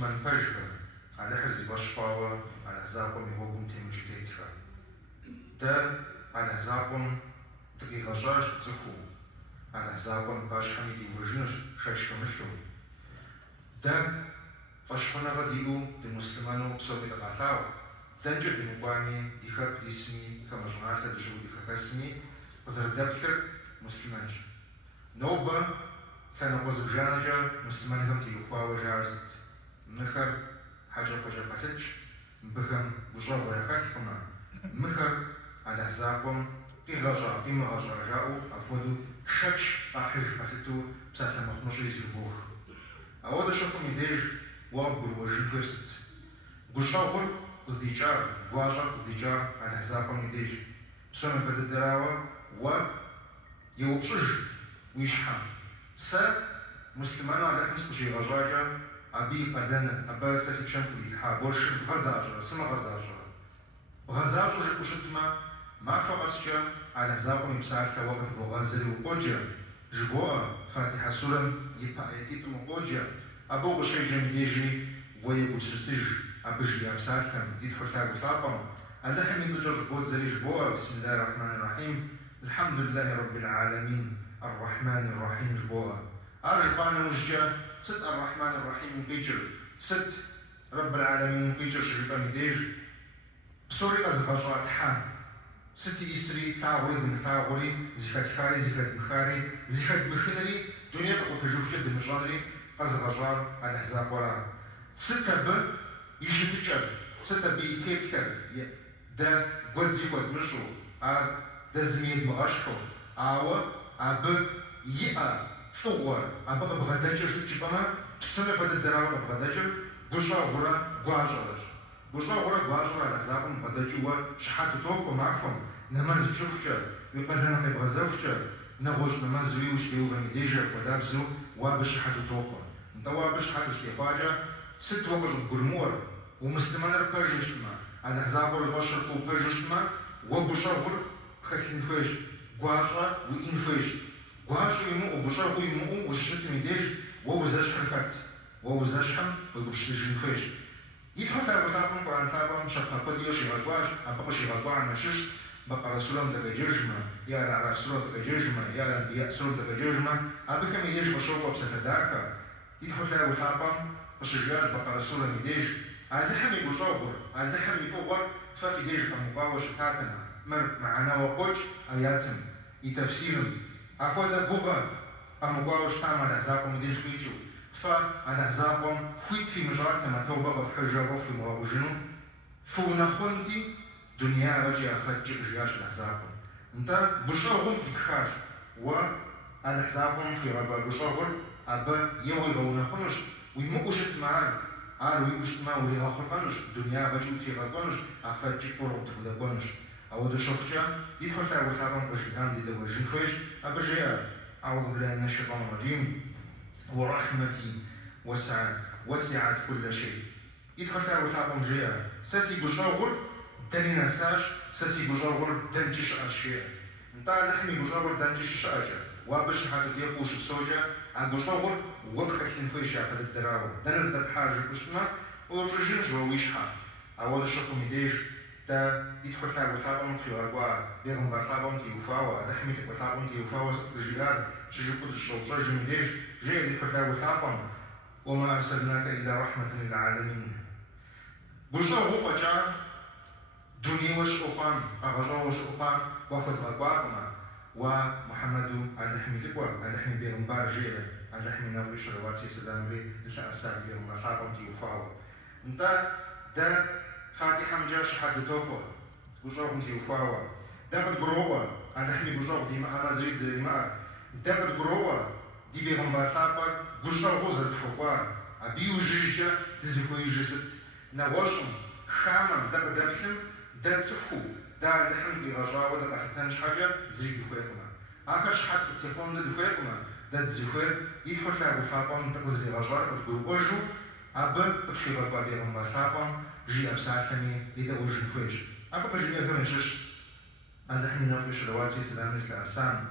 من بجفة على حزب بشقاوة على حزابهم يغوبون تيمجتيتفا دا على حزابهم تقي غجاج تزخو على حزابهم باش حميدي وجنش شاش ملو دا فشخنا غديو دي مسلمانو بسومي دغاثاو دنجا دي مقواني دي خاك دي سمي كمجموعات دجو دي خاك اسمي غزر دبكر مسلمانج نوبة كان وزب جانجا مسلمان هم دي لخوا وجارزت مخر حاجة بحج بهم بجاوة يخافكما مخر على حزابهم إغاجا إما غاجا جاو أفودو شاش أحج بحثو بسافة مخنوش يزيبوخ أودا شكم يديج وابر وجن فرست بجاور ازديجار غاجا ازديجار على حزابهم يديج بسوما بدا الدراوة و يوبشج ويشحن سا مسلمان على حمس بشي غاجاجا أبي قدنا أبا سافي بشنكلي حابور شرف غزاجرة سما غزاجرة غزاجرة وشتما ما فقسجا على حزابهم يمساعد وقت بغازل وقوجا جبوة فاتحة سورة يبقى مقوجا أبو غشي جميجي ويقول سرسج أبجي أبساثم يدخل تاقو ثابم اللحم يتجر جبوة زري جبوة بسم الله الرحمن الرحيم الحمد لله رب العالمين الرحمن الرحيم جبوة أرجبان وجه ست الرحمن الرحيم قيجر ست رب العالمين قيجر شريطان يدير بسوري أزغجات حان ستي إسري ثاوري من ثاوري زيخات خاري زيخات بخاري زيخات بخنري دنيا تقول تجوف جد مجانري أزغجار على حزاب ورا ستة ب يجي ستة بي تيكثر دا قدزي قد مشو دا زميد مغاشكو آوة أب يأ فوار أبغى بغداجر ستجبنا بسمة بدل دراوة بغداجر بوشا غورا غواجرش بوشا غورا غواجر على حسابهم بغداجوا شحات توخو معهم نماز بشوفشة يقدرنا بغزوفشة نغوش نماز زويوش تيوغا ميديجر ودابزو وابش شحات توخو انتوا وابش شحات اشتيفاجة ست وقت برمور ومسلمان رباجشتما على حسابه الغشر وباجشتما وبوشا غور خاكين فيش غواجر وإن فيش غاشو يمو وبشرقو يمو وششت ميديج ووزاش حركات ووزاش حم ويقبش فيش يدخل على بطاقم قرآن ثابم شرقا قد يوشي غدواش أبقى شي غدوان مشش بقى رسولهم دقا جرجمة يا العراف سورة دقا جرجمة يا الأنبياء سورة دقا جرجمة أبقى ميديج بشرقو بسنة يدخل على بطاقم بشجاج بقى رسولهم ميديج الدحم يبشاور الدحم يفوق ففي ديج كمقاوش تاتنا مر معنا وقوش آياتم يتفسيرم أخوذ بوغا أمقاوش تام على حزابهم ديش بيجو فعلى حزابهم خويت في مجرد لما توبة وفحجابه في مغاوجنو فونا خونتي دنيا غجي أخرج جياش لحزابهم انت بشاغم كيكخاش وعلى حزابهم في غابة بشاغل أبا يوي غونا خونش ويمقوشت معار ويمقوشت معار وليها خطانش دنيا غجي في غطانش أخرج قرب تفودكونش أو دو شخصا يدخل في أول ثابم قشيان دي دوجين خوش أبجيا أعوذ بالله من الشيطان الرجيم ورحمتي وسعت كل شيء يدخل في أول ثابم جيا ساسي بجاور داني نساش ساسي بجاور دانجيش أشياء نتاع لحمي بجاور دانجيش أشياء وابش حتى يخوش بسوجا عن بجاور وبخشين خوش على الدراوة دنس دب حاجة كشما وبجين جو ويشحا أول شخص ميديش تا يدخل في الثابم في غوا بيرم بالثابم تيوفاوا لحمي في الثابم تيوفاوا رجال شجبت الشوطة جمديش جاي يدخل في الثابم وما أرسلناك إلا رحمة للعالمين بوشا هو فجأة دنيا وش أخان أغجا وش أخان وفد غواكما ومحمد اللحمي لقوا اللحمي بيرم بارجي اللحمي نفري شرواتي سلام لي لتأسر بيرم بالثابم تيوفاوا انت دا فاتحة مجاش حد توخو بجاوب تيوفاوا دابت قروة اللحمي بجاوب ديما أنا زريد ديما دابت قروة دي بيغمبار ثابر بجاوب غزر تحوار أبيو جيجا تزيكوي جسد نواشم خامن دابت دابشم دا تسخو دا اللحم دي غجاوة دا تحتانش حاجة زريد دخويكما آخرش حد التليفون دا دخويكما دا تزيكوي يدخل لابو ثابن تقزري غجار وتقول أجو أبا بتشي غبا بيغمبار ثابن جي أبساثني يدوجن خويش أبقى جي أغنى شش اللحمي نفرش رواتي سلام مثل أسان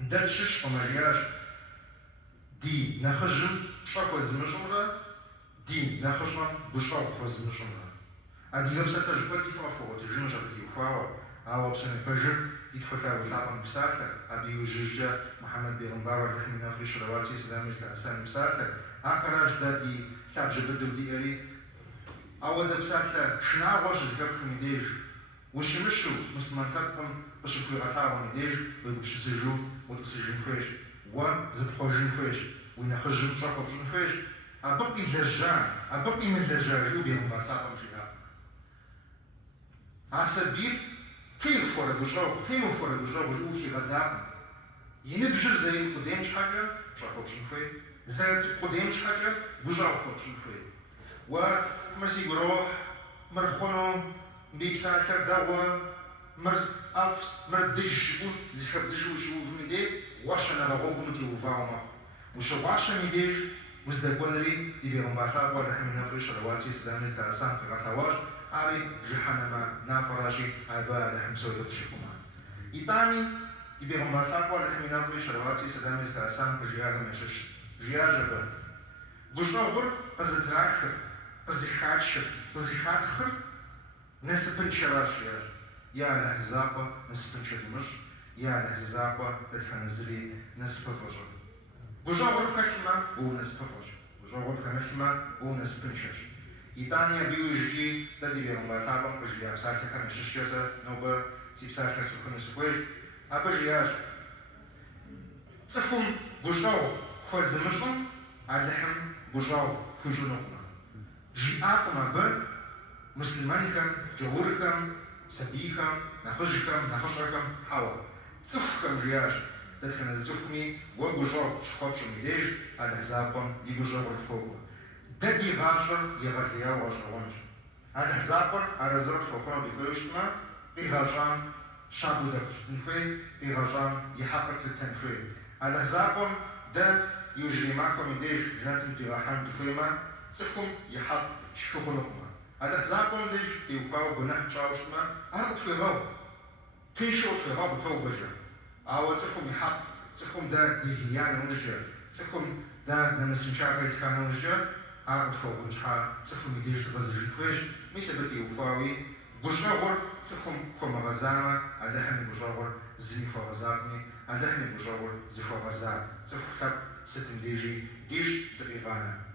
دات شش ومرياش دي نخجم شاكو الزمجمرة دين نخشنا بشرب خوز نشنا أدي لبسة تجربة دي فافو تجربة جبتي وفاوا أو بسنة بجر يدخل وثابا بساخر أبي وجيجة محمد بيغمبار الحمينا في شرواتي سلامي تأسان بساخر أكراج دادي ثاب جبدو دي ألي أو دا بساخر شنا واش ذكركم يدير وش مشو مسلمان ثابكم بشكل غثاوا يدير ويبش سجو وتسجن خوش وزد خوجين خوش وينخرجوا بشركة بشن خوش أبقي دجان أبقي من دجان يوبيهم بارتاقم جيها عسبيل كيف فورا بجاو كيف فورا بجاو وجوكي غداقم ينبجر زي قدامش حاجة بشركة بشن خوش زي قدامش حاجة بجاو بشن خوش ومرسي بروح مرخونو بيكساكر دوا مرز أفس مردش يقول زي خبزش وشو مدير واشنا غوغم تيوفاوما وشو واشنا مدير وزدقولري يبيهم بارتاق ولا حمينا فريش رواتي سلامي تأسان في غثاواج علي جحنما نافراشي عبا لحم سوية تشيكوما إيطاني يبيهم بارتاق ولا حمينا فريش رواتي سلامي تأسان في جياغا مشش جياجبا قشنا غر قزت راخر قزيخاتشر قزيخاتخر نسبن شراشير يا الأحزاب نسبن شدمش يا الأحزاب تتخنزري نسب فجر وجاور كشما ونسب فجر وجاور كشما ونسبن شش إيطانيا بيوجي تدي بيرم باتابم بجيا بساكا كان ششيسا نوبا سيبساكا سخن سويج أبجياج تخم وجاو خوزمشن علحم وجاو خجنوكما جياكما بل مسلمانكم جهوركم سبيكم نخشكم حوا تخكم رياش تدخل الزخمي وبجور شخوبش ميديج على حسابهم يبجور الفوق دقي غاشر يغريا وجرونج على حسابهم على زرق فوقنا بيقوشتما بيغاجان شابو دقشتنفي بيغاجان يحقق التنفي على حسابهم ده يجري معكم ميديج جناتم تيغاحان دفيما تخكم يحق شخولكما على حسابهم ليش يوقعوا بنح تشاوشما أرد في غو تنشوت في غو بتوبجر أو تكم يحق تكم دا يهيان ونجر تكم دا نمسنشاقا يتكان ونجر أرد فوق ونجحا تكم يديش تغزر الكويش ميسبت يوقعوي بجاور تكم كما غزاما أدحمي بجاور زيفا غزاقني أدحمي بجاور زيفا غزاق تكم ستن ديجي ديش دقيقانا